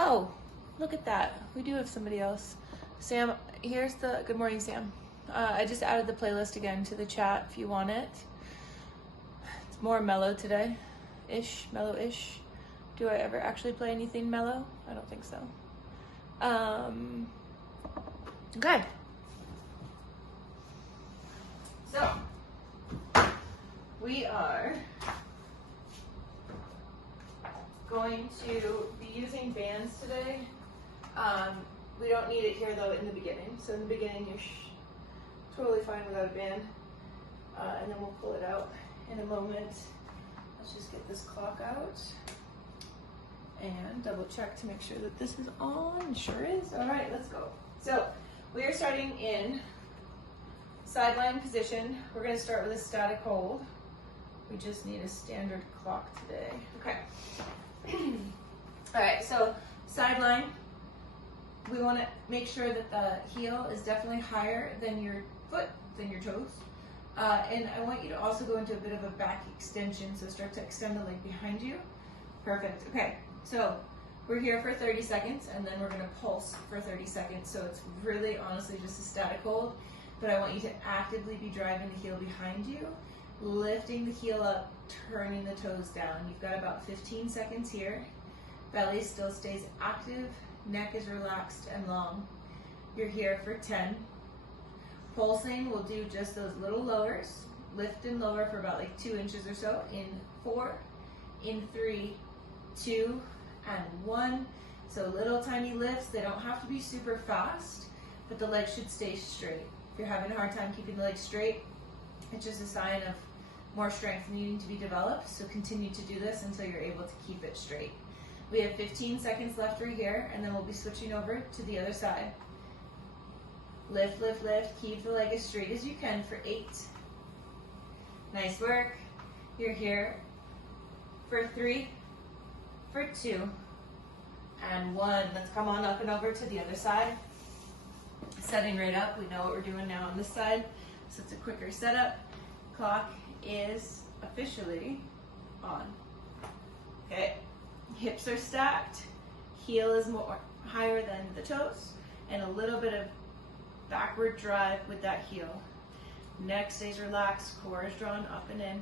Oh, look at that. We do have somebody else. Sam, here's the, good morning, Sam. I just added the playlist again to the chat if you want it. It's more mellow today, mellow-ish. Do I ever actually play anything mellow? I don't think so. Okay. So, we are going to be using bands today. We don't need it here though in the beginning. So in the beginning you're totally fine without a band. And then we'll pull it out in a moment. Let's just get this clock out and double check to make sure that this is on. Sure is. All right, let's go. So we are starting in sideline position. We're going to start with a static hold. We just need a standard clock today. Okay. All right, so sideline. We want to make sure that the heel is definitely higher than your foot, than your toes. And I want you to also go into a bit of a back extension, so start to extend the leg behind you. Perfect. Okay, so we're here for 30 seconds, and then we're going to pulse for 30 seconds. So it's really honestly just a static hold, but I want you to actively be driving the heel behind you, lifting the heel up, turning the toes down. You've got about 15 seconds here. Belly still stays active. Neck is relaxed and long. You're here for 10. Pulsing, we'll do just those little lowers. Lift and lower for about like 2 inches or so. In 4, in 3, 2, and 1. So little tiny lifts. They don't have to be super fast, but the legs should stay straight. If you're having a hard time keeping the legs straight, it's just a sign of more strength needing to be developed. So continue to do this until you're able to keep it straight. We have 15 seconds left right here, and then we'll be switching over to the other side. Lift, lift, lift. Keep the leg as straight as you can for 8. Nice work. You're here for 3, for 2, and 1. Let's come on up and over to the other side. Setting right up. We know what we're doing now on this side, so it's a quicker setup. Clock is officially on. Okay. Hips are stacked, heel is more higher than the toes, and a little bit of backward drive with that heel. Neck stays relaxed, core is drawn up and in.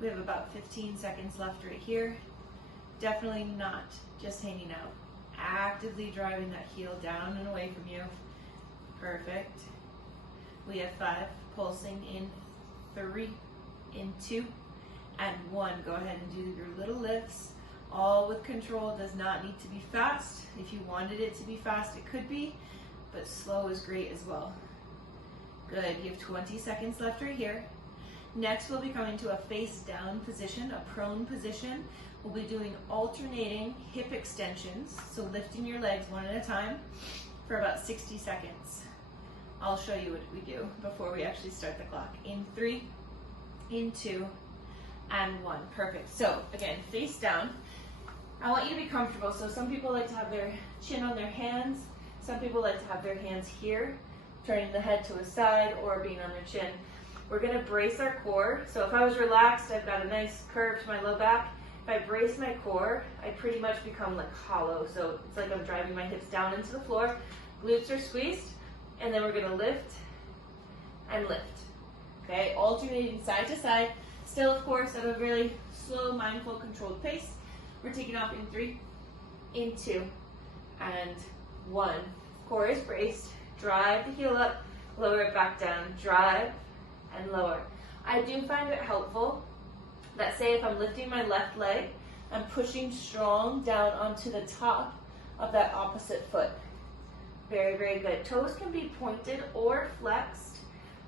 We have about 15 seconds left right here. Definitely not just hanging out. Actively driving that heel down and away from you. Perfect. We have 5, pulsing in 3, in 2, and 1. Go ahead and do your little lifts. All with control. Does not need to be fast. If you wanted it to be fast, it could be, but slow is great as well. Good. You have 20 seconds left right here. Next, we'll be coming to a face down position, a prone position. We'll be doing alternating hip extensions, so lifting your legs one at a time for about 60 seconds. I'll show you what we do before we actually start the clock. In 3, in 2, and 1. Perfect. So again, face down. I want you to be comfortable. So some people like to have their chin on their hands. Some people like to have their hands here, turning the head to a side or being on their chin. We're going to brace our core. So if I was relaxed, I've got a nice curve to my low back. If I brace my core, I pretty much become like hollow. So it's like I'm driving my hips down into the floor. Glutes are squeezed. And then we're going to lift and lift. Okay, alternating side to side. Still, of course, at a really slow, mindful, controlled pace. We're taking off in 3, in 2, and 1. Core is braced. Drive the heel up, lower it back down. Drive and lower. I do find it helpful that, say, if I'm lifting my left leg, I'm pushing strong down onto the top of that opposite foot. Very, very good. Toes can be pointed or flexed.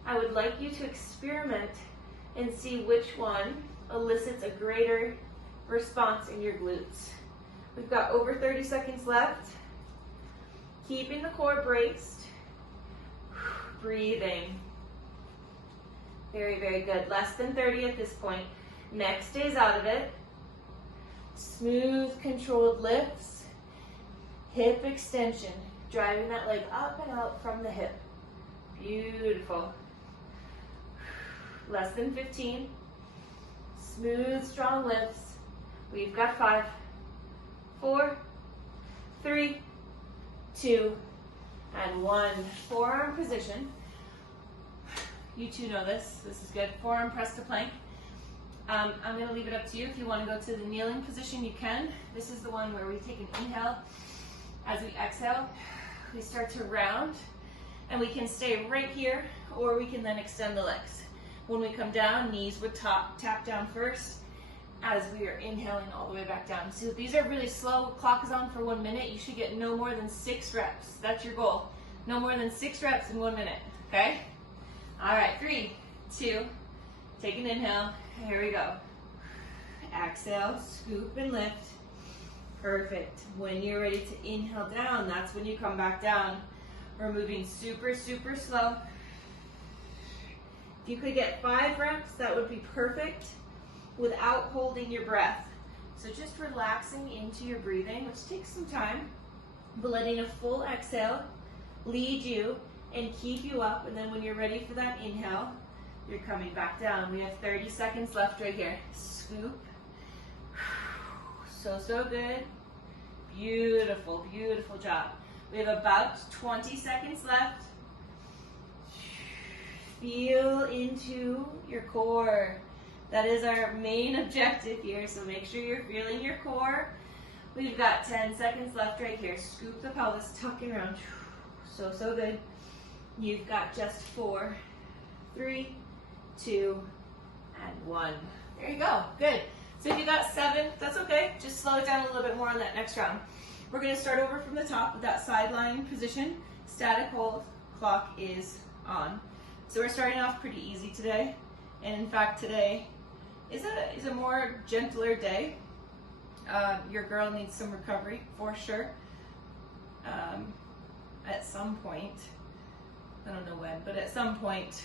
I would like you to experiment and see which one elicits a greater response in your glutes. We've got over 30 seconds left. Keeping the core braced. Breathing. Very, very good. Less than 30 at this point. Neck stays out of it. Smooth, controlled lifts. Hip extension. Driving that leg up and out from the hip. Beautiful. Less than 15. Smooth, strong lifts. We've got 5, 4, 3, 2, and 1. Forearm position. You two know this. This is good. Forearm press to plank. I'm going to leave it up to you. If you want to go to the kneeling position, you can. This is the one where we take an inhale. As we exhale, we start to round, and we can stay right here, or we can then extend the legs. When we come down, knees would tap down first as we are inhaling all the way back down. So these are really slow. Clock is on for 1 minute. You should get no more than 6 reps. That's your goal. No more than 6 reps in 1 minute, okay? All right, 3, 2, take an inhale. Here we go. Exhale, scoop and lift. Perfect. When you're ready to inhale down, that's when you come back down. We're moving super, super slow. If you could get 5 reps, that would be perfect without holding your breath. So just relaxing into your breathing, which takes some time, but letting a full exhale lead you and keep you up. And then when you're ready for that inhale, you're coming back down. We have 30 seconds left right here. Scoop. So, so good. Beautiful, beautiful job. We have about 20 seconds left. Feel into your core. That is our main objective here, so make sure you're feeling your core. We've got 10 seconds left right here. Scoop the pelvis, tucking around. So, so good. You've got just 4, 3, 2, and 1. There you go, good. So if you got 7, that's okay. Just slow it down a little bit more on that next round. We're gonna start over from the top with that sideline position. Static hold, clock is on. So we're starting off pretty easy today. And in fact, today is a more gentler day. Your girl needs some recovery for sure. At some point, I don't know when, but at some point,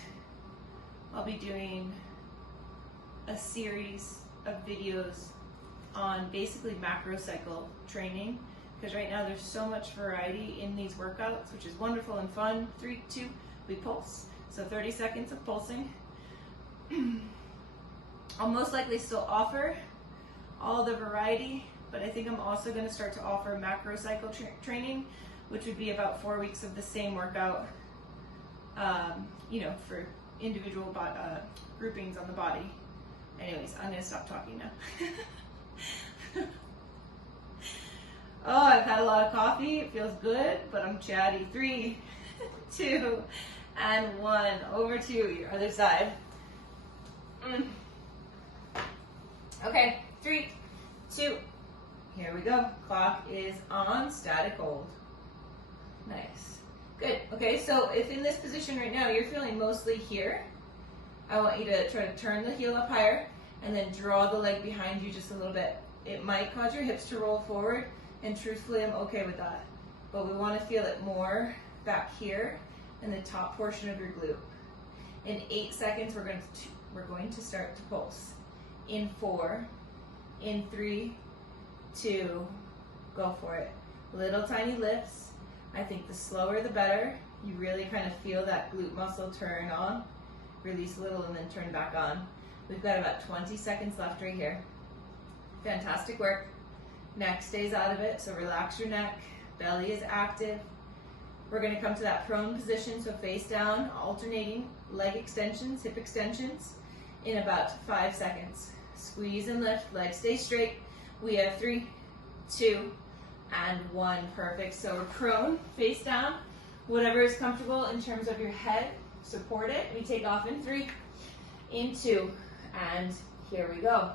I'll be doing a series of videos on basically macro cycle training, because right now there's so much variety in these workouts, which is wonderful and fun. 3, 2, we pulse. So 30 seconds of pulsing. I'll most likely still offer all the variety, but I think I'm also going to start to offer macro cycle training, which would be about 4 weeks of the same workout, you know, for individual groupings on the body. Anyways, I'm going to stop talking now. Oh, I've had a lot of coffee. It feels good, but I'm chatty. 3, 2, and 1. Over to your other side. Okay, 3, 2, here we go. Clock is on, static hold. Nice. Good. Okay, so if in this position right now you're feeling mostly here, I want you to try to turn the heel up higher and then draw the leg behind you just a little bit. It might cause your hips to roll forward, and truthfully I'm okay with that. But we want to feel it more back here in the top portion of your glute. In 8 seconds we're going to start to pulse. In 4, in 3, 2, go for it. Little tiny lifts. I think the slower the better. You really kind of feel that glute muscle turn on. Release a little and then turn back on. We've got about 20 seconds left right here. Fantastic work. Neck stays out of it, so relax your neck. Belly is active. We're going to come to that prone position, so face down, alternating leg extensions, hip extensions in about 5 seconds. Squeeze and lift, legs stay straight. We have 3, 2, and 1. Perfect. So we're prone, face down, whatever is comfortable in terms of your head, support it. We take off in 3, in 2, and here we go.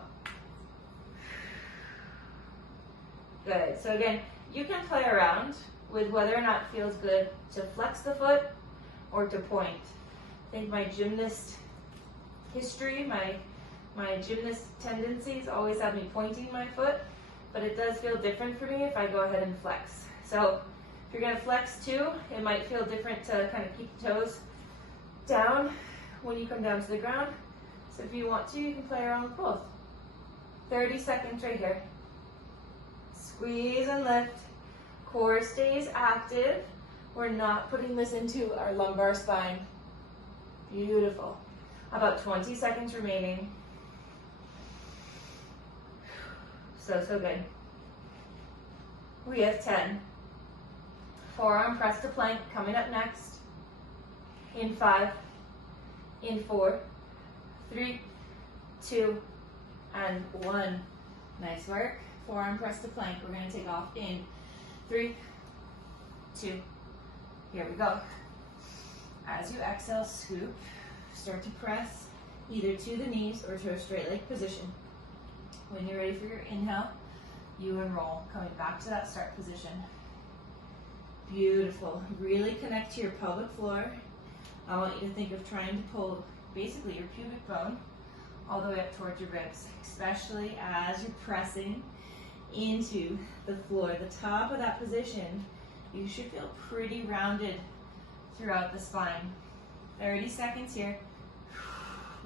Good. So again, you can play around with whether or not it feels good to flex the foot or to point. I think my gymnast history, my gymnast tendencies always have me pointing my foot, but it does feel different for me if I go ahead and flex. So if you're going to flex too, it might feel different to kind of keep the toes down when you come down to the ground. So if you want to, you can play around with both. 30 seconds right here. Squeeze and lift. Core stays active. We're not putting this into our lumbar spine. Beautiful. About 20 seconds remaining. So good. We have 10, Forearm press to plank coming up next. In 5, in 4, 3, 2, and 1. Nice work. Forearm press to plank. We're going to take off in 3, 2, here we go. As you exhale, scoop, start to press either to the knees or to a straight leg position. When you're ready for your inhale, you unroll, coming back to that start position. Beautiful. Really connect to your pelvic floor. I want you to think of trying to pull basically your pubic bone all the way up towards your ribs, especially as you're pressing into the floor. The top of that position, you should feel pretty rounded throughout the spine. 30 seconds here.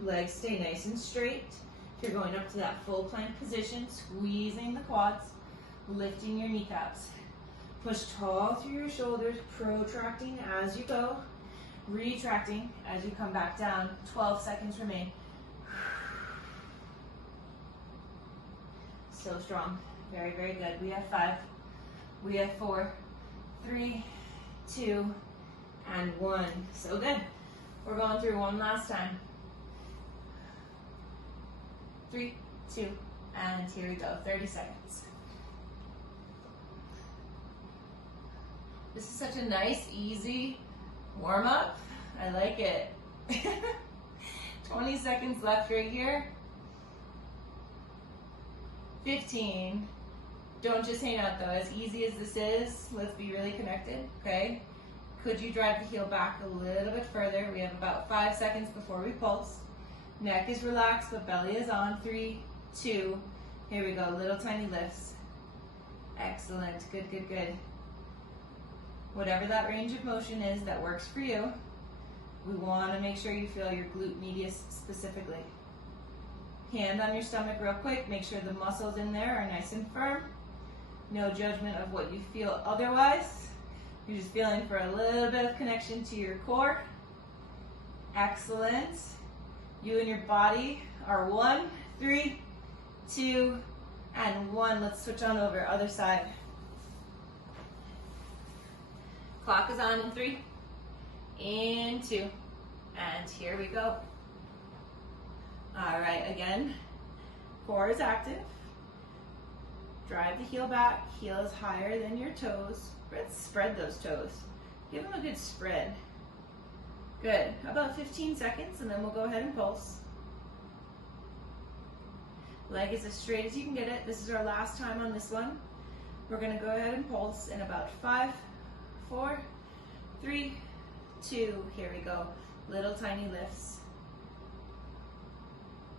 Legs stay nice and straight. If you're going up to that full plank position, squeezing the quads, lifting your kneecaps. Push tall through your shoulders, protracting as you go, retracting as you come back down. 12 seconds remain. So strong. Very, very good. We have 5. We have 4, 3, 2, and 1. So good. We're going through one last time. 3, 2, and here we go. 30 seconds. This is such a nice, easy warm-up. I like it. 20 seconds left right here. 15. Don't just hang out though. As easy as this is, let's be really connected, okay? Could you drive the heel back a little bit further? We have about 5 seconds before we pulse. Neck is relaxed, but belly is on. 3, 2, here we go. Little tiny lifts. Excellent. Good, good, good. Whatever that range of motion is that works for you, we want to make sure you feel your glute medius specifically. Hand on your stomach real quick. Make sure the muscles in there are nice and firm. No judgment of what you feel otherwise. You're just feeling for a little bit of connection to your core. Excellent. You and your body are 1, 3, 2, and 1. Let's switch on over. Other side. Clock is on in 3, in 2, and here we go. All right, again, core is active. Drive the heel back, heel is higher than your toes. Let's spread those toes. Give them a good spread. Good, about 15 seconds, and then we'll go ahead and pulse. Leg is as straight as you can get it. This is our last time on this one. We're gonna go ahead and pulse in about 5, 4, 3, 2, here we go. Little tiny lifts.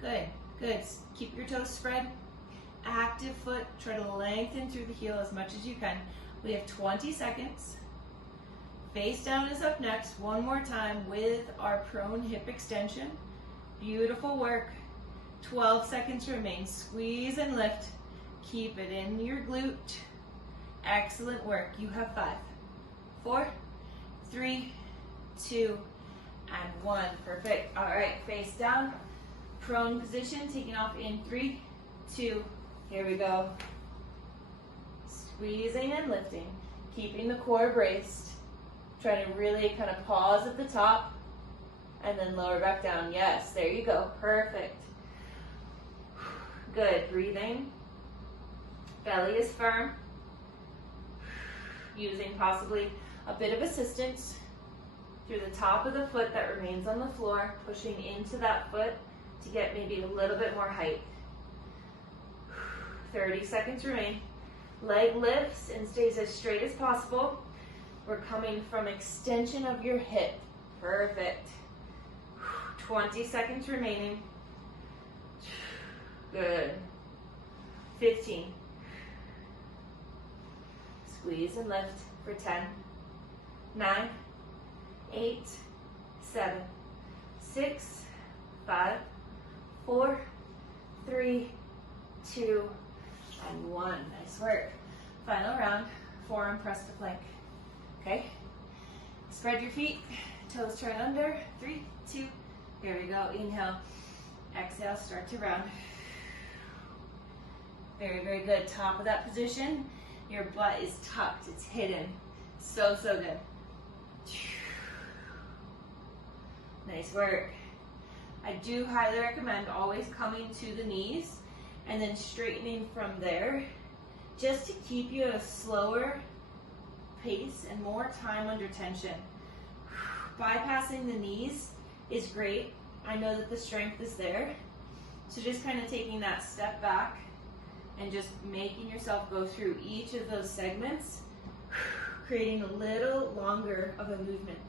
Good, good. Keep your toes spread. Active foot. Try to lengthen through the heel as much as you can. We have 20 seconds. Face down is up next. One more time with our prone hip extension. Beautiful work. 12 seconds remain. Squeeze and lift. Keep it in your glute. Excellent work. You have 5, 4, 3, 2, and 1. Perfect. All right, face down. Prone position, taking off in 3, 2, here we go. Squeezing and lifting, keeping the core braced. Try to really kind of pause at the top and then lower back down. Yes, there you go. Perfect. Good. Breathing. Belly is firm. Using possibly a bit of assistance through the top of the foot that remains on the floor, pushing into that foot to get maybe a little bit more height. 30 seconds remain. Leg lifts and stays as straight as possible. We're coming from extension of your hip. Perfect. 20 seconds remaining. Good. 15. Squeeze and lift for 10, 9, 8, 7, 6, 5, 4, 3, 2, and 1. Nice work. Final round, forearm press to plank. Okay? Spread your feet, toes turn under. 3, 2, here we go. Inhale, exhale, start to round. Very, very good. Top of that position, your butt is tucked, it's hidden. So, so good. Nice work. I do highly recommend always coming to the knees and then straightening from there, just to keep you at a slower pace and more time under tension. Bypassing the knees is great. I know that the strength is there. So just kind of taking that step back and just making yourself go through each of those segments, creating a little longer of a movement.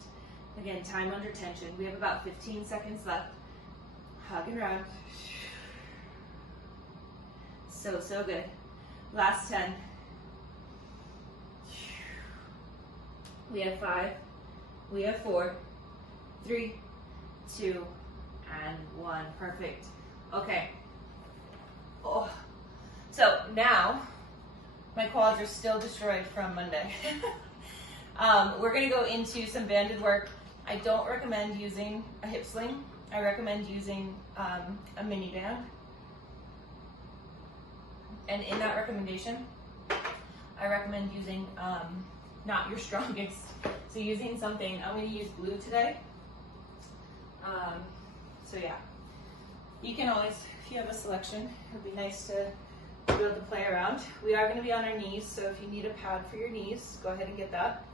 Again, time under tension. We have about 15 seconds left. Hug and round. So, so good. Last 10. We have 5. We have 4, 3, 2, and 1. Perfect. Okay. Oh. So now, my quads are still destroyed from Monday. We're going to go into some banded work. I don't recommend using a hip sling. I recommend using a mini band. And in that recommendation, I recommend using not your strongest. So using something, I'm going to use Glute today. So yeah, you can always, if you have a selection, it would be nice to be able to play around. We are going to be on our knees, so if you need a pad for your knees, go ahead and get that.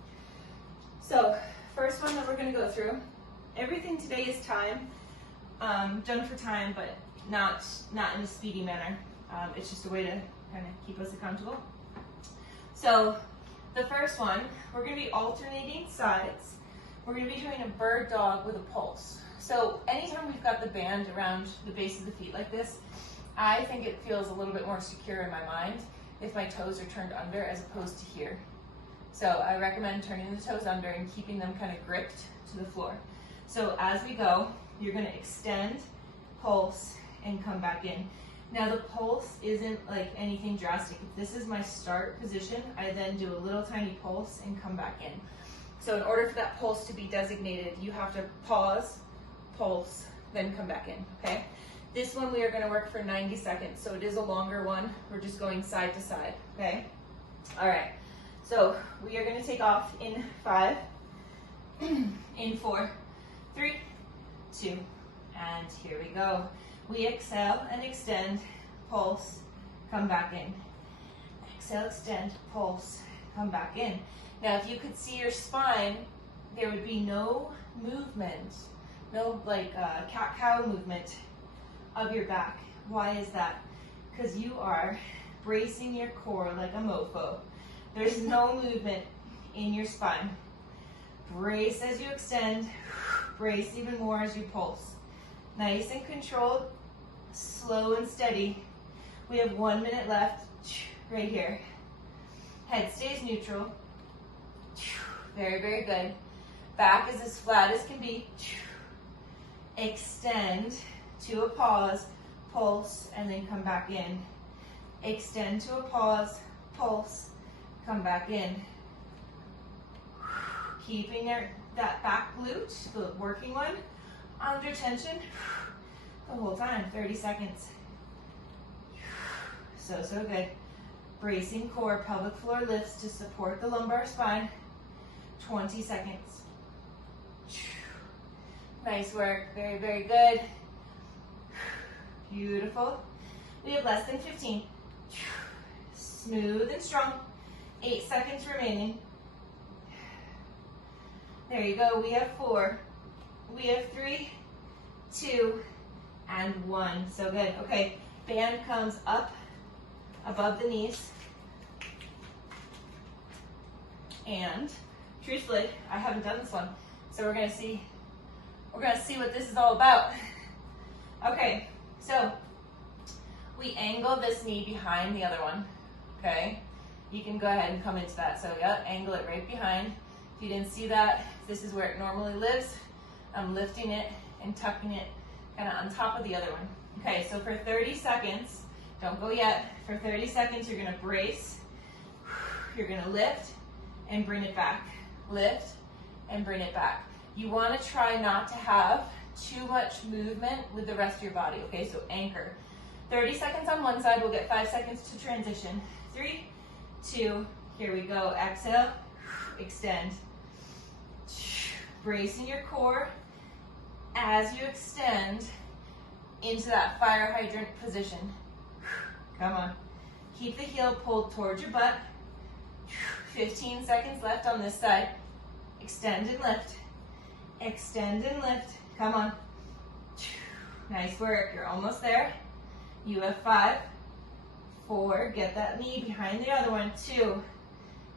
So first one that we're going to go through, everything today is time, done for time, but not in a speedy manner. It's just a way to kind of keep us accountable. So the first one, we're going to be alternating sides. We're going to be doing a bird dog with a pulse. So anytime we've got the band around the base of the feet like this, I think it feels a little bit more secure in my mind if my toes are turned under as opposed to here. So I recommend turning the toes under and keeping them kind of gripped to the floor. So as we go, you're going to extend, pulse, and come back in. Now the pulse isn't like anything drastic. If this is my start position, I then do a little tiny pulse and come back in. So in order for that pulse to be designated, you have to pause, pulse, then come back in, okay? This one we are going to work for 90 seconds, so it is a longer one. We're just going side to side, okay? All right, so we are going to take off in 5, in 4, 3, 2, and here we go. We exhale and extend, pulse, come back in. Exhale, extend, pulse, come back in. Now if you could see your spine, there would be no movement, no like cat-cow movement of your back. Why is that? Because you are bracing your core like a mofo. There's no movement in your spine. Brace as you extend, brace even more as you pulse. Nice and controlled, slow and steady. We have 1 minute left, right here. Head stays neutral. Very, very good. Back is as flat as can be. Extend to a pause, pulse, and then come back in. Extend to a pause, pulse, come back in. Keeping that back glute, the working one, under tension the whole time, 30 seconds. So, so good. Bracing core, pelvic floor lifts to support the lumbar spine, 20 seconds. Nice work, very, very good. Beautiful. We have less than 15. Smooth and strong. 8 seconds remaining. There you go. We have 4. We have 3, 2, and 1. So good. Okay, band comes up above the knees. And truthfully, I haven't done this one. So we're gonna see what this is all about. Okay, so we angle this knee behind the other one. Okay? You can go ahead and come into that. So yeah, angle it right behind. If you didn't see that, this is where it normally lives. I'm lifting it and tucking it kind of on top of the other one. Okay, so for 30 seconds, don't go yet. For 30 seconds, you're gonna brace. You're gonna lift and bring it back. Lift and bring it back. You wanna try not to have too much movement with the rest of your body, okay? So anchor. 30 seconds on one side, we'll get 5 seconds to transition. 3, 2, here we go. Exhale, Extend. Bracing your core as you extend into that fire hydrant position. Come on. Keep the heel pulled towards your butt. 15 seconds left on this side. Extend and lift. Extend and lift. Come on. Nice work. You're almost there. You have 5, 4. Get that knee behind the other one. 2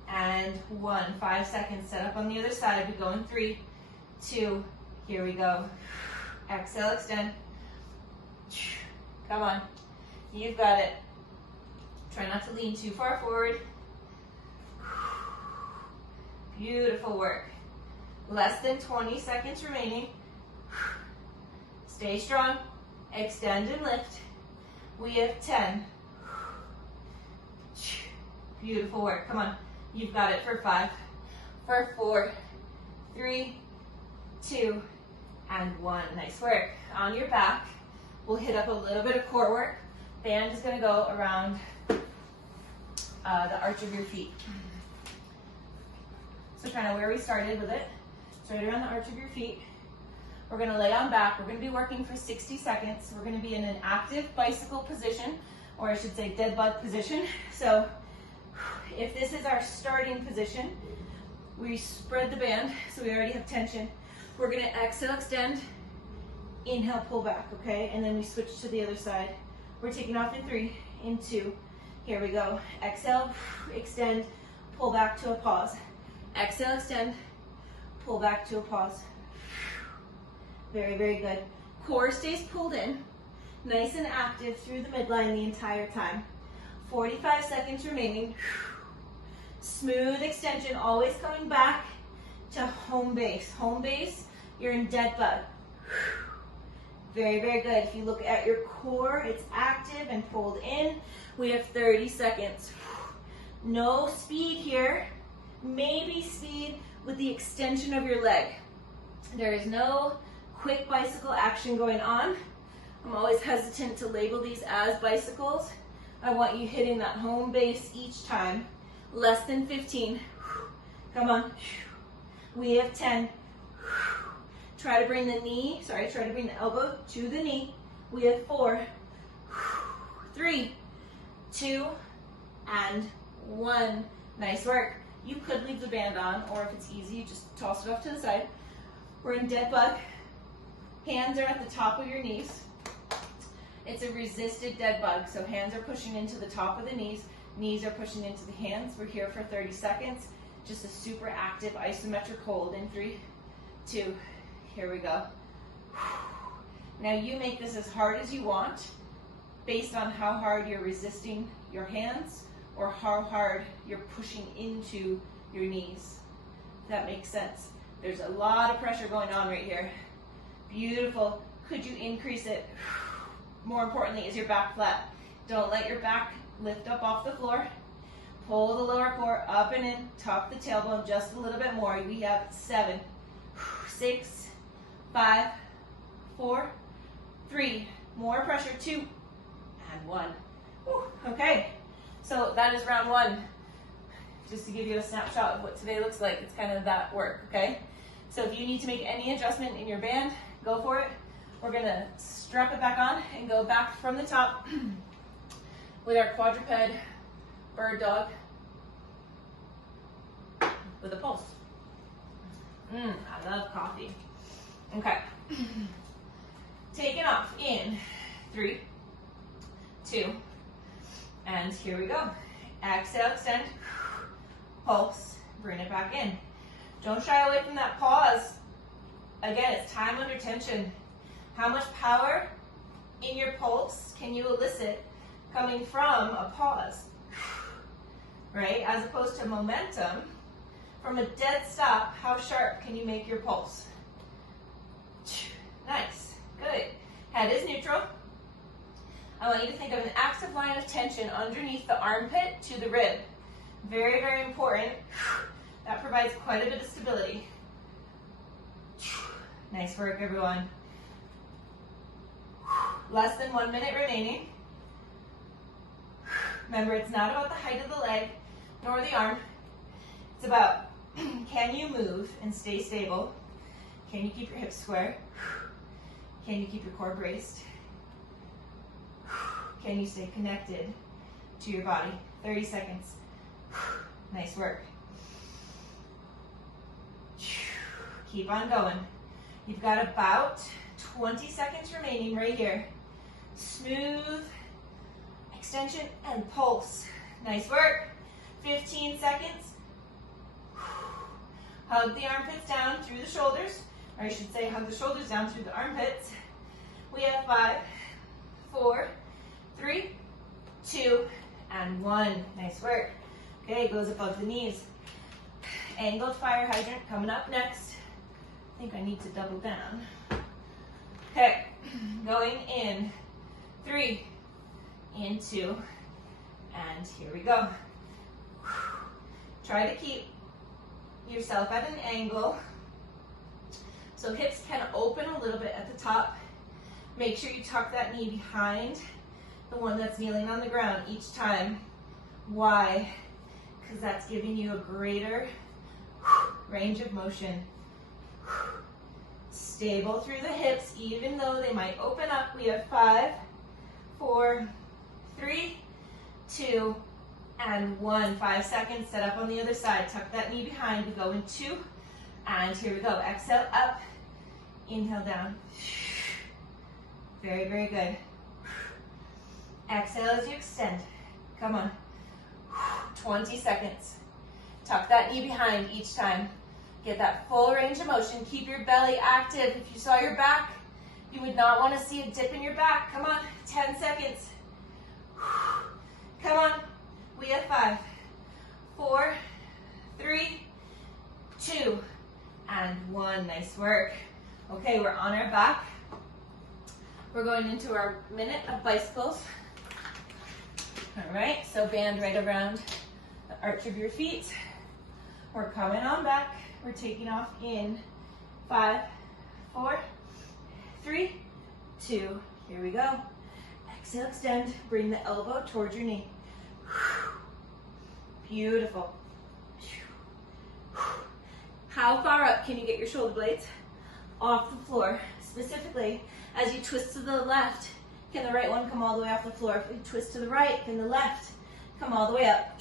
and 1. 5 seconds. Set up on the other side. We go in 3, 2. Here we go. Exhale, extend. Come on. You've got it. Try not to lean too far forward. Beautiful work. Less than 20 seconds remaining. Stay strong. Extend and lift. We have 10. Beautiful work. Come on. You've got it for 5, for 4, 3, 2, and 1. Nice work. On your back, we'll hit up a little bit of core work. Band is going to go around the arch of your feet. So kind of where we started with it. It's right around the arch of your feet. We're going to lay on back. We're going to be working for 60 seconds. We're going to be in an active bicycle position, or I should say dead bug position. So if this is our starting position, we spread the band, so we already have tension. We're going to exhale, extend, inhale, pull back, okay? And then we switch to the other side. We're taking off in 3, in 2. Here we go. Exhale, extend, pull back to a pause. Exhale, extend, pull back to a pause. Very, very good. Core stays pulled in, nice and active through the midline the entire time. 45 seconds remaining. Smooth extension, always coming back to home base. Home base, you're in dead bug. Very, very good. If you look at your core, it's active and pulled in. We have 30 seconds. No speed here. Maybe speed with the extension of your leg. There is no quick bicycle action going on. I'm always hesitant to label these as bicycles. I want you hitting that home base each time. Less than 15. Come on. We have 10. Try to bring the elbow to the knee. We have 4, 3, 2, and 1. Nice work. You could leave the band on, or if it's easy, just toss it off to the side. We're in dead bug. Hands are at the top of your knees. It's a resisted dead bug, so hands are pushing into the top of the knees. Knees are pushing into the hands. We're here for 30 seconds. Just a super active isometric hold in 3, 2, here we go. Now you make this as hard as you want based on how hard you're resisting your hands or how hard you're pushing into your knees. If that makes sense. There's a lot of pressure going on right here. Beautiful. Could you increase it? More importantly, is your back flat? Don't let your back lift up off the floor. Pull the lower core up and in. Tuck the tailbone just a little bit more. We have 7, 6, 5, 4, 3. More pressure. 2 and 1. Whew. Okay, so that is round 1. Just to give you a snapshot of what today looks like. It's kind of that work, okay? So if you need to make any adjustment in your band, go for it. We're gonna strap it back on and go back from the top with our quadruped bird dog with a pulse. I love coffee. Okay. Taking off in 3, 2, and here we go. Exhale, extend, pulse, bring it back in. Don't shy away from that pause. Again, it's time under tension. How much power in your pulse can you elicit coming from a pause? Right? As opposed to momentum, from a dead stop, how sharp can you make your pulse? Nice. Good. Head is neutral. I want you to think of an active line of tension underneath the armpit to the rib. Very, very important. That provides quite a bit of stability. Nice work, everyone. Less than 1 minute remaining. Remember, it's not about the height of the leg nor the arm. It's about can you move and stay stable? Can you keep your hips square? Can you keep your core braced? Can you stay connected to your body? 30 seconds. Nice work. Keep on going. You've got about 20 seconds remaining right here. Smooth extension and pulse. Nice work. 15 seconds. Hug the armpits down through the shoulders, or I should say hug the shoulders down through the armpits. We have 5, 4, 3, 2, and 1. Nice work. Okay, goes above the knees. Angled fire hydrant coming up next. I think I need to double down. Okay, going in 3, in 2, and here we go. Try to keep yourself at an angle so hips can open a little bit at the top. Make sure you tuck that knee behind the one that's kneeling on the ground each time. Why? Because that's giving you a greater range of motion. Stable through the hips, even though they might open up. We have 5, 4, 3, 2, and 1. 5 seconds, set up on the other side. Tuck that knee behind. We go in 2, and here we go. Exhale up, inhale down. Very, very good. Exhale as you extend. Come on. 20 seconds. Tuck that knee behind each time. Get that full range of motion. Keep your belly active. If you saw your back, you would not want to see a dip in your back. Come on, 10 seconds. Come on. We have 5, 4, 3, 2, and 1. Nice work. Okay, we're on our back. We're going into our minute of bicycles. All right, so band right around the arch of your feet. We're coming on back. We're taking off in 5, 4, 3, 2. Here we go. Exhale, extend. Bring the elbow towards your knee. Beautiful. How far up can you get your shoulder blades off the floor? Specifically, as you twist to the left, can the right one come all the way off the floor? If you twist to the right, can the left come all the way up,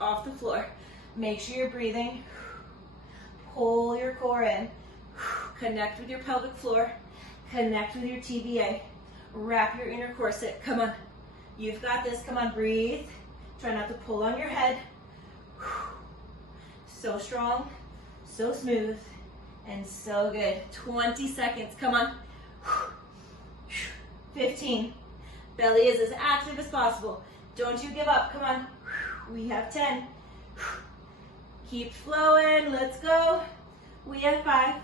off the floor? Make sure you're breathing. Pull your core in. Connect with your pelvic floor. Connect with your TVA. Wrap your inner corset. Come on. You've got this. Come on, breathe. Try not to pull on your head. So strong, so smooth, and so good. 20 seconds. Come on. 15. Belly is as active as possible. Don't you give up. Come on. We have 10. Keep flowing. Let's go. We have 5,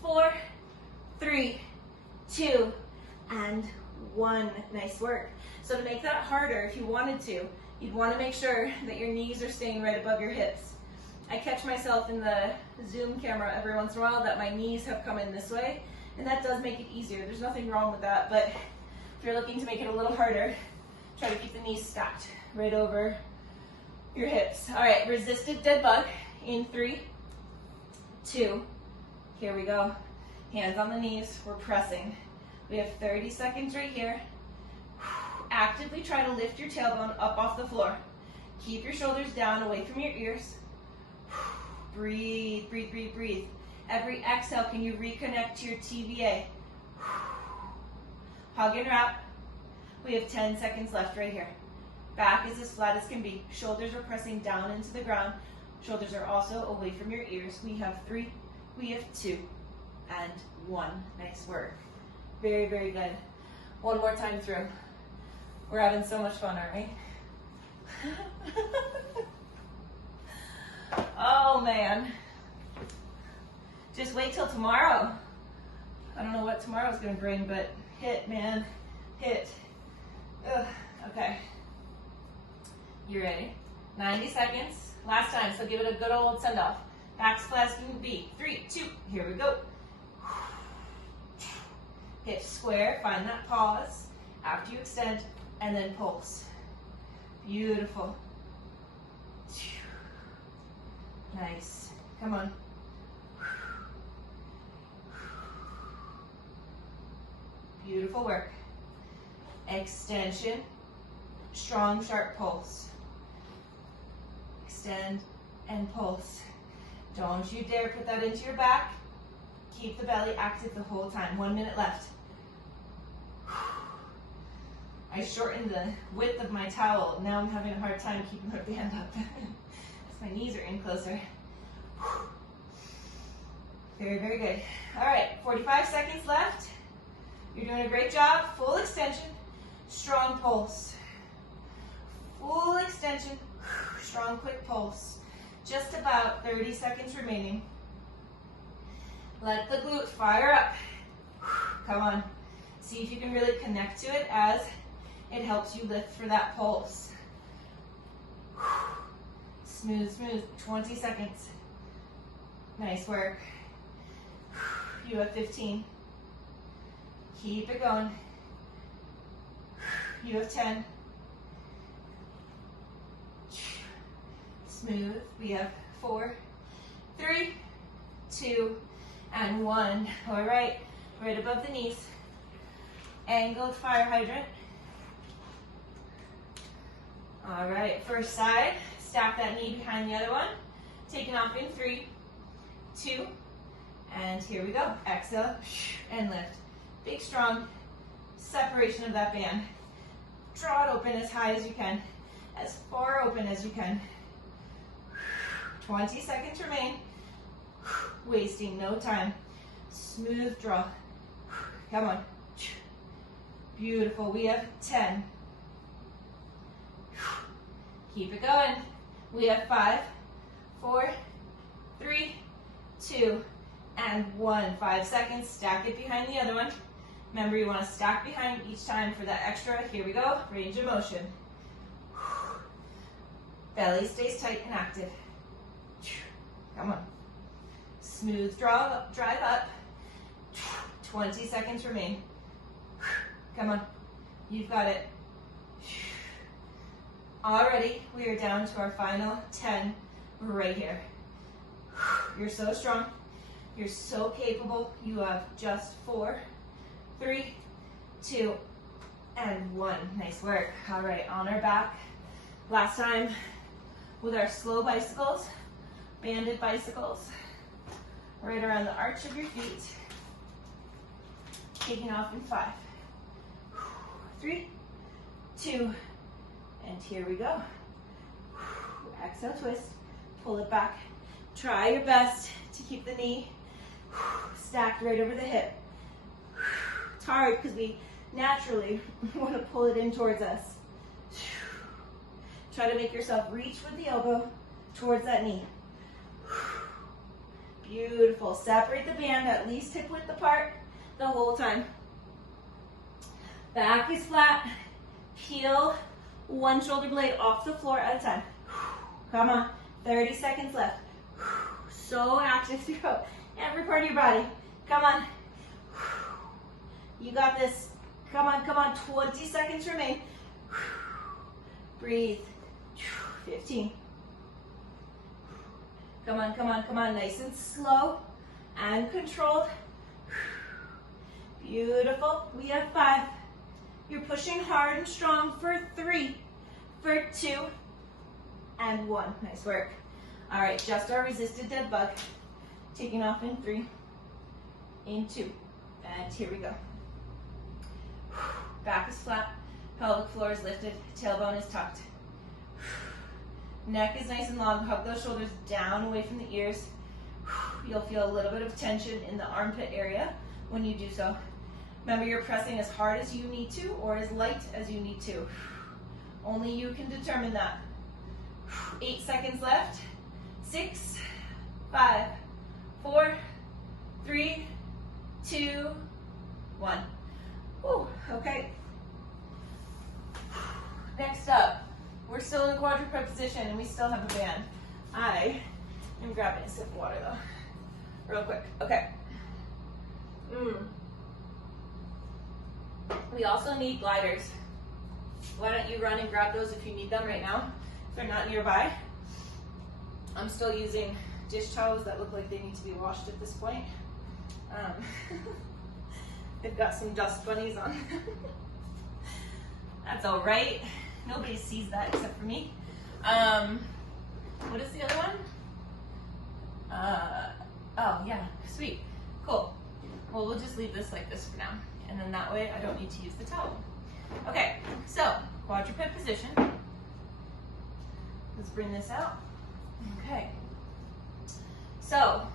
4, 3, 2, and 1. Nice work. So to make that harder, if you wanted to, you'd want to make sure that your knees are staying right above your hips. I catch myself in the Zoom camera every once in a while that my knees have come in this way, and that does make it easier. There's nothing wrong with that, but if you're looking to make it a little harder, try to keep the knees stacked right over your hips. All right, resisted dead bug in 3, 2, here we go. Hands on the knees, we're pressing. We have 30 seconds right here. Actively try to lift your tailbone up off the floor. Keep your shoulders down away from your ears. Breathe, breathe, breathe, breathe. Every exhale, can you reconnect to your TVA? Hug and wrap. We have 10 seconds left right here. Back is as flat as can be. Shoulders are pressing down into the ground. Shoulders are also away from your ears. We have 3, we have 2, and 1. Nice work. Very, very good. One more time through. We're having so much fun, aren't we? Oh man. Just wait till tomorrow. I don't know what tomorrow's gonna bring, but hit, man. Hit. Ugh. Okay. You ready? 90 seconds. Last time, so give it a good old send off. Back as flat as can be. 3, 2, here we go. Hip square, find that pause after you extend, and then pulse. Beautiful. Nice. Come on. Beautiful work. Extension, strong, sharp pulse. Extend and pulse. Don't you dare put that into your back. Keep the belly active the whole time. 1 minute left. I shortened the width of my towel. Now I'm having a hard time keeping my band up. My knees are in closer. Very, very good. All right, 45 seconds left. You're doing a great job. Full extension, strong pulse. Full extension, strong, quick pulse. Just about 30 seconds remaining. Let the glute fire up. Come on. See if you can really connect to it as it helps you lift for that pulse. Smooth, smooth. 20 seconds. Nice work. You have 15. Keep it going. You have 10. Smooth. We have 4, 3, 2, and 1. All right. Right above the knees. Angled fire hydrant. All right. First side. Stack that knee behind the other one. Taking off in 3, 2, and here we go. Exhale and lift. Big, strong separation of that band. Draw it open as high as you can, as far open as you can. 20 seconds remain. Wasting no time. Smooth draw. Come on. Beautiful. We have 10. Keep it going. We have 5, 4, 3, 2, and 1. 5 seconds. Stack it behind the other one. Remember, you want to stack behind each time for that extra. Here we go. Range of motion. Belly stays tight and active. Come on. Smooth draw, drive up. 20 seconds remain. Come on. You've got it. Already, we are down to our final 10 right here. You're so strong. You're so capable. You have just 4, 3, 2, and 1. Nice work. All right, on our back. Last time with our slow bicycles, banded bicycles, right around the arch of your feet. Taking off in 5, 3, 2, and here we go. Exhale, twist, pull it back. Try your best to keep the knee stacked right over the hip. It's hard because we naturally want to pull it in towards us. Try to make yourself reach with the elbow towards that knee. Beautiful. Separate the band at least hip width apart the whole time. Back is flat. Peel one shoulder blade off the floor at a time. Come on. 30 seconds left. So active throughout every part of your body. Come on. You got this. Come on, come on. 20 seconds remain. Breathe. 15. Come on, come on, come on. Nice and slow and controlled. Beautiful. We have 5. You're pushing hard and strong for 3, for 2, and 1. Nice work. All right, just our resisted dead bug. Taking off in 3, in 2, and here we go. Back is flat, pelvic floor is lifted, tailbone is tucked. Neck is nice and long. Hug those shoulders down away from the ears. You'll feel a little bit of tension in the armpit area when you do so. Remember, you're pressing as hard as you need to or as light as you need to. Only you can determine that. 8 seconds left. 6, 5, 4, 3, 2, 1. Whew, okay. Next up, we're still in quadruped position and we still have a band. I am grabbing a sip of water though, real quick. Okay. We also need gliders. Why don't you run and grab those if you need them right now, if they're not nearby. I'm still using dish towels that look like they need to be washed at this point. They've got some dust bunnies on. That's all right. Nobody sees that except for me. What is the other one? Oh yeah, sweet, cool. Well, we'll just leave this like this for now. And then that way I don't need to use the towel. Okay, so quadruped position. Let's bring this out. Okay. So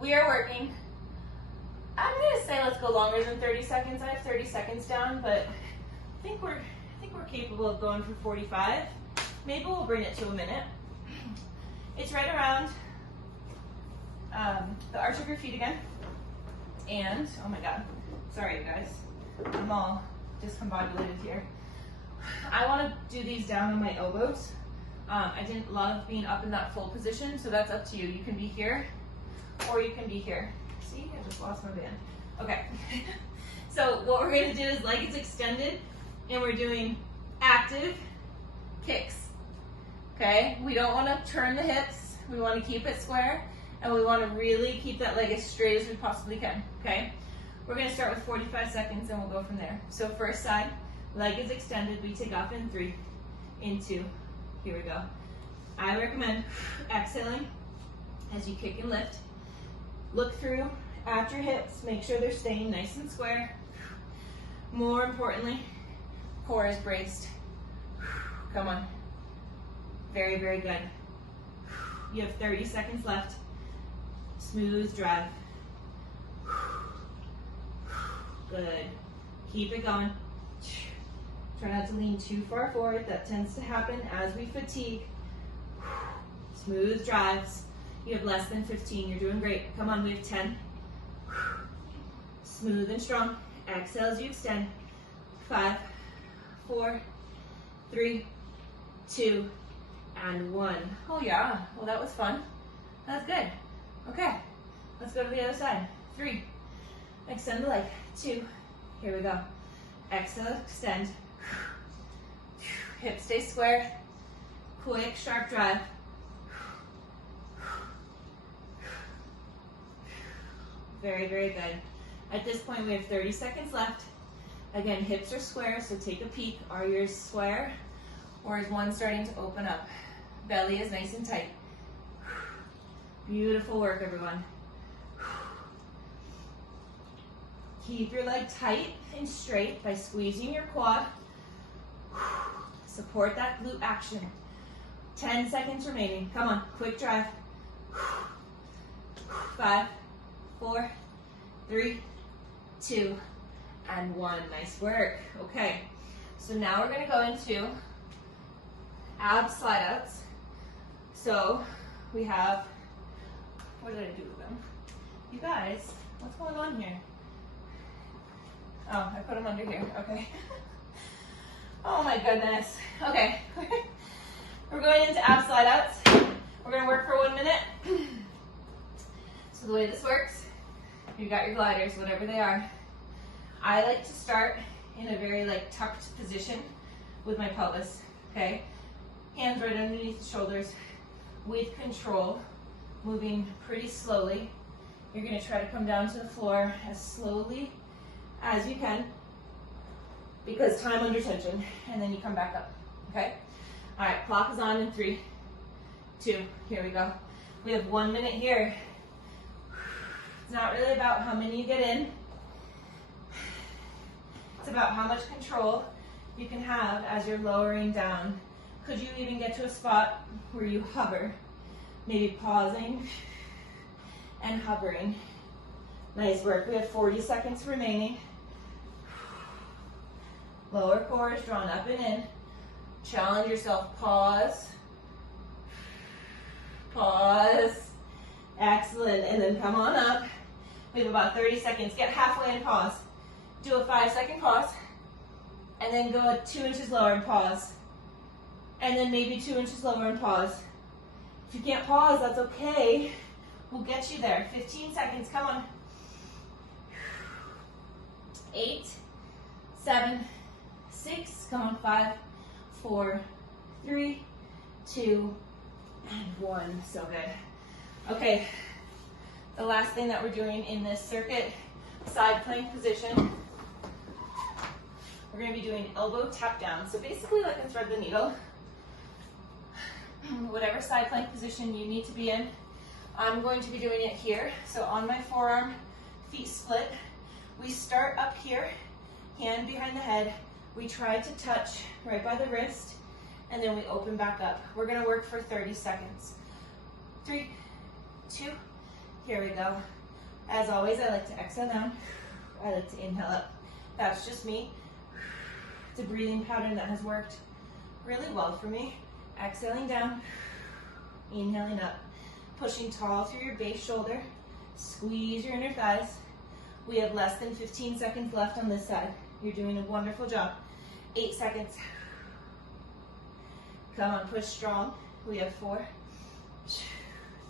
we are working, I'm gonna say let's go longer than 30 seconds. I have 30 seconds down, but I think we're capable of going for 45. Maybe we'll bring it to a minute. It's right around the arch of your feet again. And, oh my God, sorry you guys, I'm all discombobulated here. I want to do these down on my elbows. I didn't love being up in that full position, so that's up to you. You can be here, or you can be here. See, I just lost my band. Okay, so what we're gonna do is legs extended, and we're doing active kicks, okay? We don't wanna turn the hips, we wanna keep it square, and we wanna really keep that leg as straight as we possibly can, okay? We're gonna start with 45 seconds and we'll go from there. So first side, leg is extended, we take off in 3, in 2, here we go. I recommend exhaling as you kick and lift. Look through at your hips, make sure they're staying nice and square. More importantly, core is braced. Come on. Very, very good. You have 30 seconds left. Smooth drive. Good. Keep it going. Try not to lean too far forward. That tends to happen as we fatigue. Smooth drives. You have less than 15. You're doing great. Come on, we have 10. Smooth and strong. Exhale as you extend. 5, 4, 3, 2, and 1. Oh yeah, well that was fun. That's good. Okay, let's go to the other side. 3, extend the leg. 2, here we go. Exhale, extend. Hips stay square. Quick, sharp drive. Very, very good. At this point, we have 30 seconds left. Again, hips are square, so take a peek. Are yours square, or is one starting to open up? Belly is nice and tight. Beautiful work, everyone. Keep your leg tight and straight by squeezing your quad. Support that glute action. 10 seconds remaining. Come on, quick drive. 5, 4, 3, 2, and 1. Nice work. Okay, so now we're going to go into ab slide outs. So we have, what did I do with them? You guys, what's going on here? Oh, I put them under here. Okay. Oh my goodness. Okay. We're going into ab slide outs. We're going to work for 1 minute. So the way this works, you got your gliders, whatever they are. I like to start in a very tucked position with my pelvis, okay? Hands right underneath the shoulders with control, moving pretty slowly. You're gonna try to come down to the floor as slowly as you can, because time under tension, and then you come back up, okay? All right, clock is on in 3, 2, here we go. We have 1 minute here. It's not really about how many you get in. It's about how much control you can have as you're lowering down. Could you even get to a spot where you hover? Maybe pausing and hovering. Nice work. We have 40 seconds remaining. Lower core is drawn up and in. Challenge yourself. Pause. Pause. Excellent. And then come on up. We have about 30 seconds. Get halfway and pause. Do a 5-second pause. And then go 2 inches lower and pause. And then maybe 2 inches lower and pause. If you can't pause, that's okay. We'll get you there. 15 seconds. Come on. 8, 7, 6. Come on. 5, 4, 3, 2, and 1. So good. Okay, the last thing that we're doing in this circuit, side plank position, we're going to be doing elbow tap down. So basically like a thread the needle. Whatever side plank position you need to be in, I'm going to be doing it here. So on my forearm, feet split. We start up here, hand behind the head. We try to touch right by the wrist, and then we open back up. We're gonna work for 30 seconds. 3, 2, here we go. As always, I like to exhale down. I like to inhale up. That's just me. It's a breathing pattern that has worked really well for me. Exhaling down, inhaling up. Pushing tall through your base shoulder. Squeeze your inner thighs. We have less than 15 seconds left on this side. You're doing a wonderful job. 8 seconds. Come on, push strong. We have 4,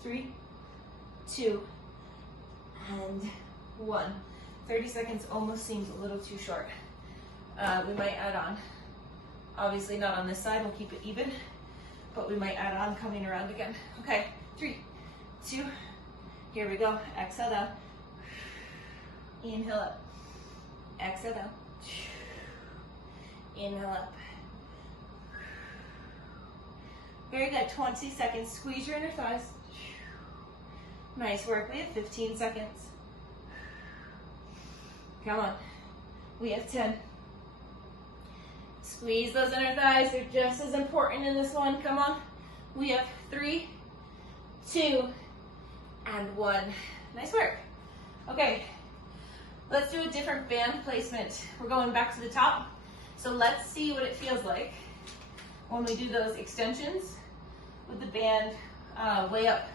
3, 2, and 1. 30 seconds almost seems a little too short. We might add on. Obviously not on this side, we'll keep it even, but we might add on coming around again. Okay, 3, 2, here we go. Exhale down. Inhale up. Exhale down. Inhale up. Very good. 20 seconds. Squeeze your inner thighs. Nice work. We have 15 seconds. Come on. We have 10. Squeeze those inner thighs. They're just as important in this one. Come on. We have 3, 2, and 1. Nice work. Okay. Let's do a different band placement. We're going back to the top. So let's see what it feels like when we do those extensions with the band way up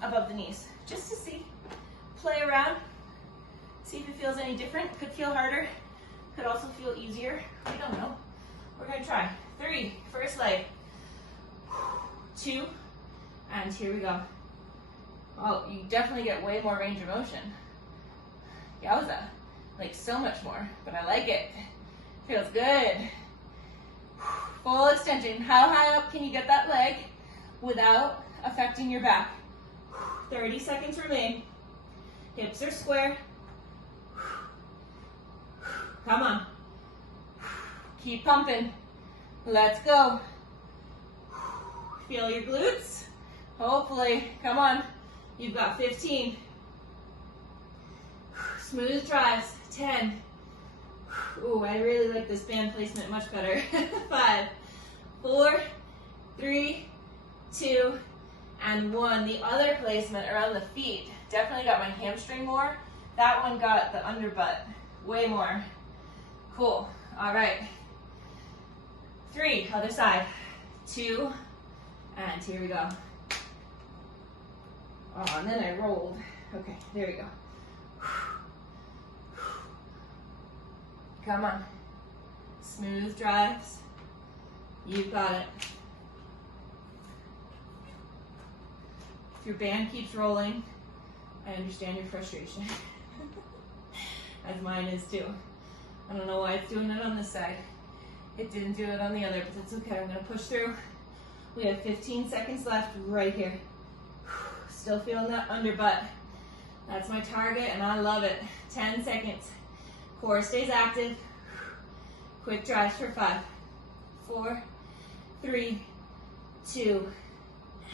above the knees. Just to see, play around, see if it feels any different. Could feel harder, could also feel easier. We don't know. We're gonna try. 3, first leg. 2, and here we go. Oh, you definitely get way more range of motion. Yowza, like so much more, but I like it. Feels good. Full extension. How high up can you get that leg without affecting your back? 30 seconds remain. Hips are square. Come on. Keep pumping. Let's go. Feel your glutes. Hopefully, come on. You've got 15. Smooth drives. 10. Ooh, I really like this band placement much better. 5, 4, 3, 2, and 1. The other placement around the feet definitely got my hamstring more. That one got the underbutt way more. Cool. All right. 3, other side. 2, and here we go. Oh, and then I rolled. Okay, there we go. Come on. Smooth drives. You've got it. If your band keeps rolling, I understand your frustration. As mine is too. I don't know why it's doing it on this side. It didn't do it on the other, but that's okay. I'm gonna push through. We have 15 seconds left right here. Still feeling that underbutt. That's my target and I love it. 10 seconds. Core stays active. Quick drives for 5, 4, 3, 2,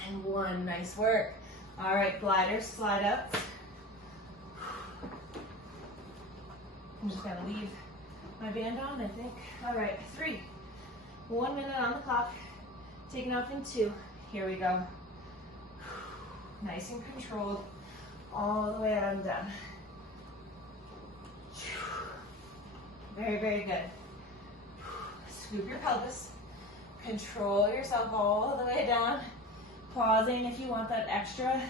and 1. Nice work. All right, gliders, slide up. I'm just gonna leave my band on, I think. All right, 3, 1 minute on the clock. Taking off in 2. Here we go. Nice and controlled all the way out and down. Very, very good. Scoop your pelvis. Control yourself all the way down. Pausing if you want that extra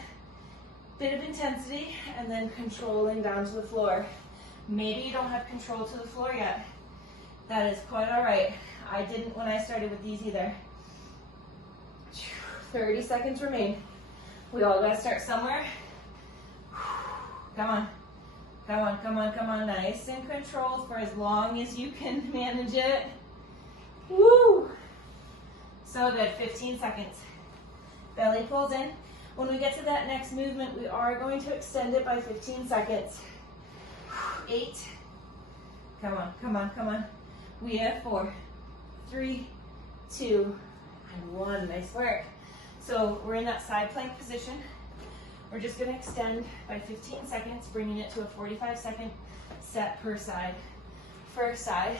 bit of intensity, and then controlling down to the floor. Maybe you don't have control to the floor yet. That is quite all right. I didn't when I started with these either. 30 seconds remain. We all gotta start somewhere. Come on. Come on, come on, come on. Nice and controlled for as long as you can manage it. Woo! So good. 15 seconds. Belly pulls in. When we get to that next movement, we are going to extend it by 15 seconds. 8. Come on, come on, come on. We have 4, 3, 2, and 1. Nice work. So we're in that side plank position. We're just going to extend by 15 seconds, bringing it to a 45-second set per side. First side,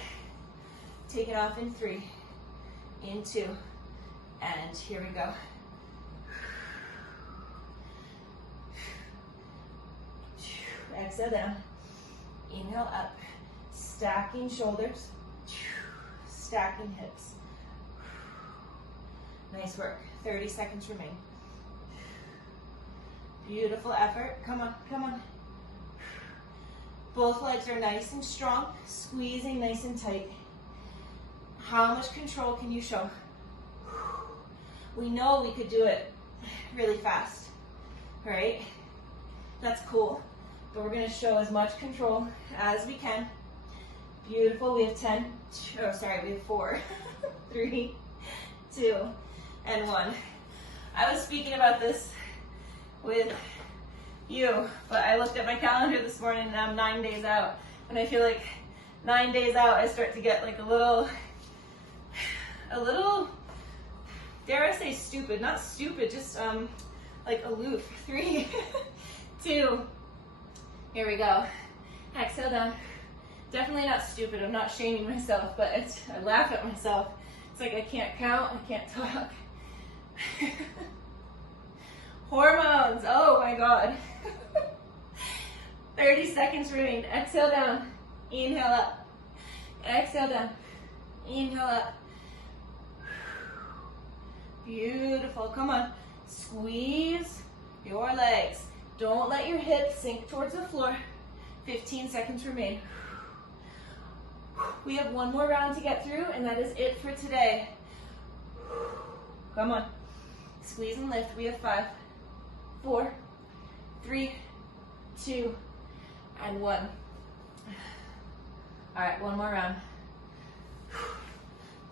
take it off in 3, in 2, and here we go. Exhale down, inhale up, stacking shoulders, stacking hips. Nice work, 30 seconds remain. Beautiful effort, come on, come on. Both legs are nice and strong, squeezing nice and tight. How much control can you show? We know we could do it really fast, right? That's cool. But we're going to show as much control as we can. Beautiful. We have 10. Oh, sorry, we have 4, 3, 2, and 1. I was speaking about this with you, but I looked at my calendar this morning and I'm 9 days out. And I feel like 9 days out, I start to get like a little, dare I say stupid? Not stupid, just like aloof. 3, 2. Here we go. Exhale down. Definitely not stupid. I'm not shaming myself, but I laugh at myself. It's like I can't count, I can't talk. Hormones. Oh my God. 30 seconds remain. Exhale down. Inhale up. Exhale down. Inhale up. Beautiful. Come on. Squeeze your legs. Don't let your hips sink towards the floor. 15 seconds remain. We have one more round to get through, and that is it for today. Come on. Squeeze and lift. We have 5, 4, 3, 2, and 1. All right, one more round.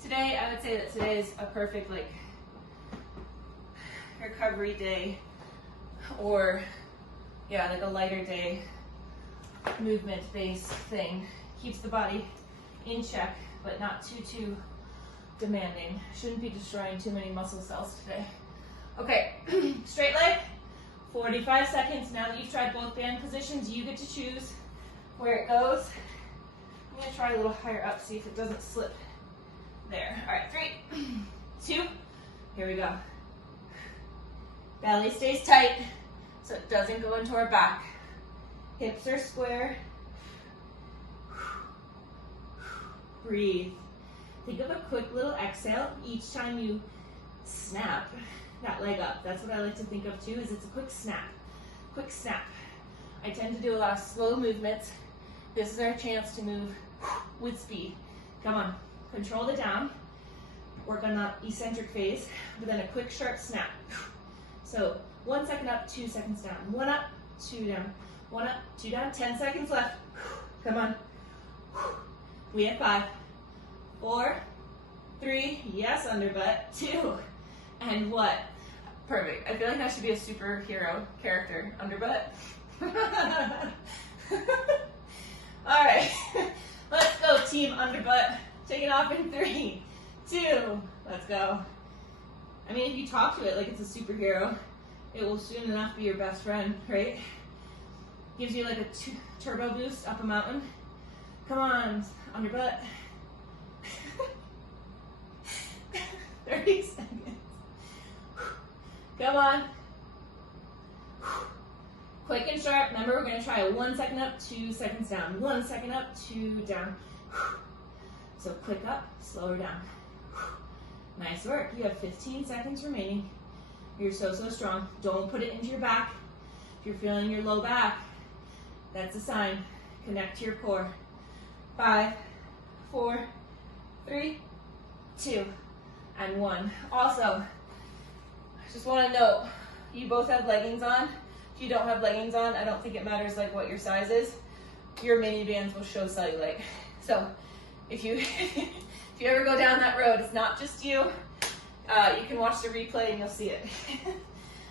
Today, I would say that today is a perfect recovery day, or like a lighter day, movement-based thing. Keeps the body in check, but not too demanding. Shouldn't be destroying too many muscle cells today. Okay, straight leg, 45 seconds. Now that you've tried both band positions, you get to choose where it goes. I'm gonna try a little higher up, see if it doesn't slip there. All right, 3, 2, here we go. Belly stays tight, so it doesn't go into our back. Hips are square. Breathe. Think of a quick little exhale each time you snap that leg up. That's what I like to think of too, is it's a quick snap. Quick snap. I tend to do a lot of slow movements. This is our chance to move with speed. Come on, control the down. Work on that eccentric phase, but then a quick sharp snap. So 1 second up, 2 seconds down. 1 up, 2 down. 1 up, 2 down. 10 seconds left. Come on. We have 5, 4, 3, yes, underbutt, 2, and what? Perfect. I feel like that should be a superhero character, underbutt. All right, let's go, team underbutt. Take it off in 3, 2, let's go. I mean, if you talk to it like it's a superhero, it will soon enough be your best friend, right? Gives you like a turbo boost up a mountain. Come on, underbutt. 30 seconds. Come on. Quick and sharp. Remember, we're going to try a 1 second up, 2 seconds down. 1 second up, 2 down. So quick up, slower down. Nice work. You have 15 seconds remaining. You're so strong. Don't put it into your back. If you're feeling your low back, that's a sign. Connect to your core. 5, 4, 3, 2, and 1. Also, I just want to note, you both have leggings on. If you don't have leggings on, I don't think it matters like what your size is. Your mini bands will show cellulite. So if you if you ever go down that road, it's not just you. You can watch the replay and you'll see it.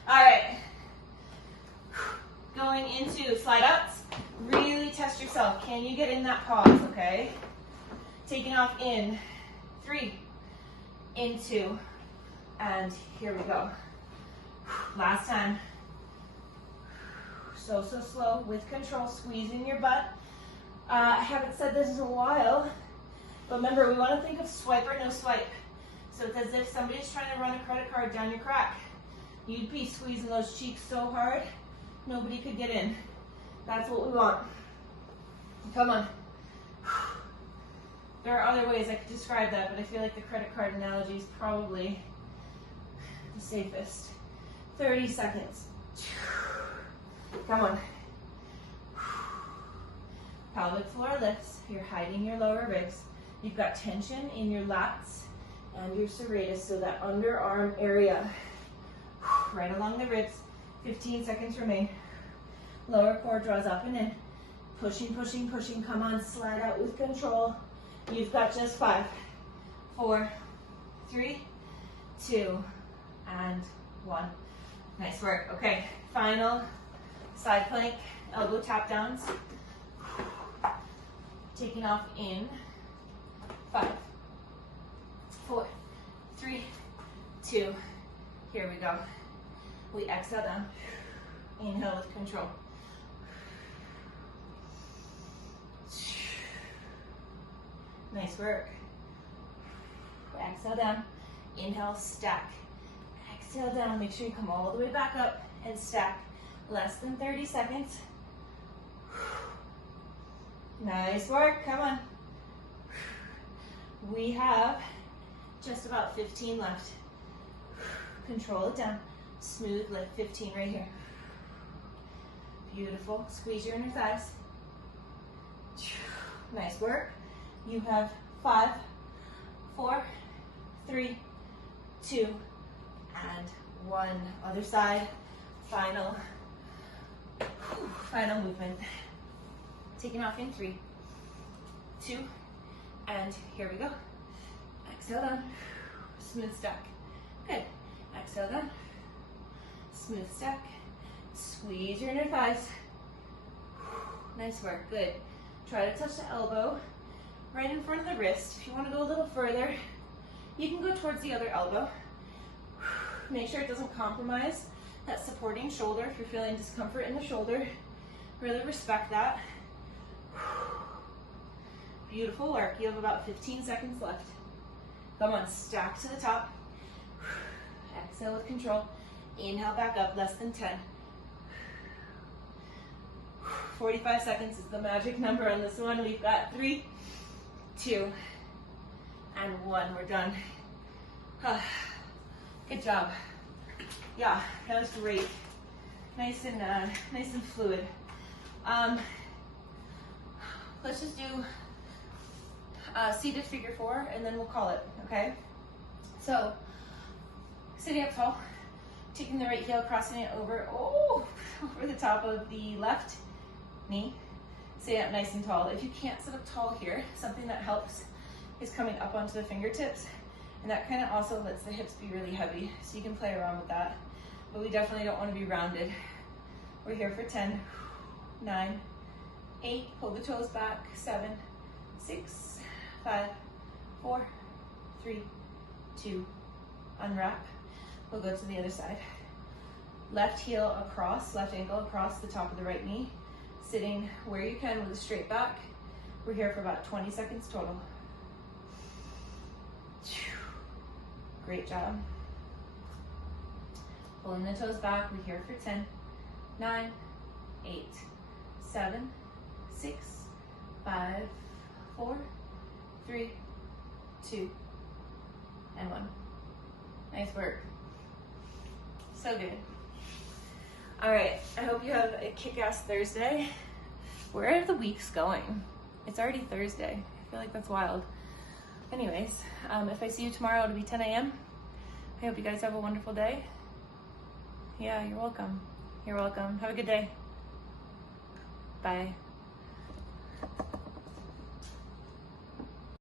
All right. into slide outs. Really test yourself. Can you get in that pause, okay? Taking off in 3, in 2, and here we go. Last time. So slow with control, squeezing your butt. I haven't said this in a while, but remember, we want to think of swipe or no swipe. So it's as if somebody's trying to run a credit card down your crack. You'd be squeezing those cheeks so hard, nobody could get in. That's what we want. Come on. There are other ways I could describe that, but I feel like the credit card analogy is probably the safest. 30 seconds. Come on. Pelvic floor lifts. You're hiding your lower ribs. You've got tension in your lats and your serratus, so that underarm area. Right along the ribs. 15 seconds remain. Lower core draws up and in. Pushing, pushing, pushing. Come on, slide out with control. You've got just 5, 4, 3, 2, and 1. Nice work. Okay, final side plank, elbow tap downs. Taking off in 5, 4, 3, 2. Here we go. We exhale down. Inhale with control. Nice work. Exhale down. Inhale, stack. Exhale down. Make sure you come all the way back up and stack. Less than 30 seconds. Nice work. Come on. We have just about 15 left. Control it down. Smooth lift. 15 right here. Beautiful. Squeeze your inner thighs. Nice work. You have 5, 4, 3, 2, and 1. Other side. Final movement. Taking off in 3, 2, and here we go. Exhale down. Smooth stack. Good. Exhale down. Smooth stack. Squeeze your inner thighs. Nice work. Good. Try to touch the elbow right in front of the wrist. If you want to go a little further, you can go towards the other elbow. Make sure it doesn't compromise that supporting shoulder. If you're feeling discomfort in the shoulder, really respect that. Beautiful work. You have about 15 seconds left. Come on, stack to the top. Exhale with control. Inhale back up, less than 10. 45 seconds is the magic number on this one. We've got 3, 2, and 1. We're done. Good job. Yeah, that was great. Nice and fluid. Let's just do seated figure 4, and then we'll call it, okay? So, sitting up tall, taking the right heel, crossing it over the top of the left knee. Sit up nice and tall. If you can't sit up tall here, something that helps is coming up onto the fingertips, and that kind of also lets the hips be really heavy, so you can play around with that. But we definitely don't want to be rounded. We're here for 10, 9, 8, pull the toes back, 7, 6, 5, 4, 3, 2, unwrap. We'll go to the other side. Left heel across, left ankle across the top of the right knee. Sitting where you can with a straight back. We're here for about 20 seconds total. Great job. Pulling the toes back, we're here for 10, 9, 8, 7, 6, 5, 4, 3, 2, and 1. Nice work. So good. All right, I hope you have a kick-ass Thursday. Where are the weeks going? It's already Thursday. I feel like that's wild. Anyways, if I see you tomorrow, it'll be 10 a.m. I hope you guys have a wonderful day. Yeah, you're welcome. You're welcome. Have a good day. Bye.